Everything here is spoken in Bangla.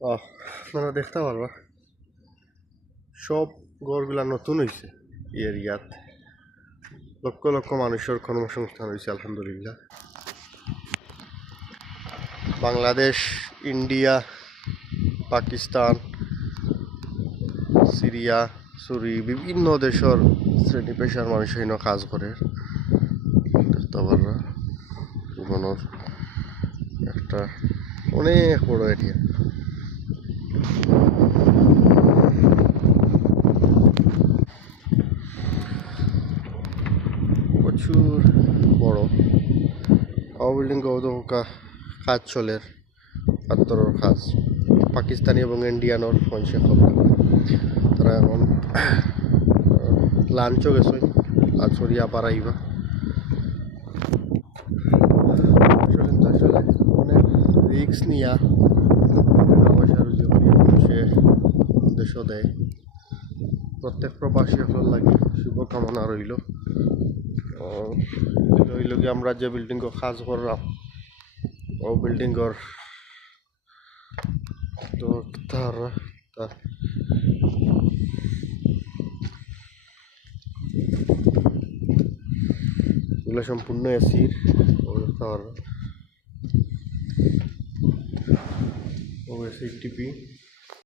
আপনারা দেখতে পারবা সব ঘরগুলা নতুন হয়েছে এই এরিয়াত। লক্ষ লক্ষ মানুষের কর্মসংস্থান হয়েছে আলহামদুলিল্লাহ। বাংলাদেশ, ইন্ডিয়া, পাকিস্তান, সিরিয়া, সুরি বিভিন্ন দেশের শ্রেণী পেশার মানুষ এখানে কাজ করে। দেখতে পারবা জীবনের একটা অনেক বড় এরিয়া। প্রচুর বড় বিল্ডিং কাজ চলে, পাত্তরের কাজ পাকিস্তানি এবং ইন্ডিয়ানোর মানুষে খবর। তারা এখন লাঞ্চও গেছে, লাঞ্চ করিয়া আবার আইবা। আসলে অনেক রিক্স নিয়া পয়সা রুজি করিয়া মানুষে দেশ দেয়। প্রত্যেক প্রবাসী হল লাগে শুভকামনা রইল। রইল কি আমরা যে বিল্ডিং কাজ করলাম ও বিল্ডিংর তো তার এগুলো সম্পূর্ণ এসির এসির টিপি।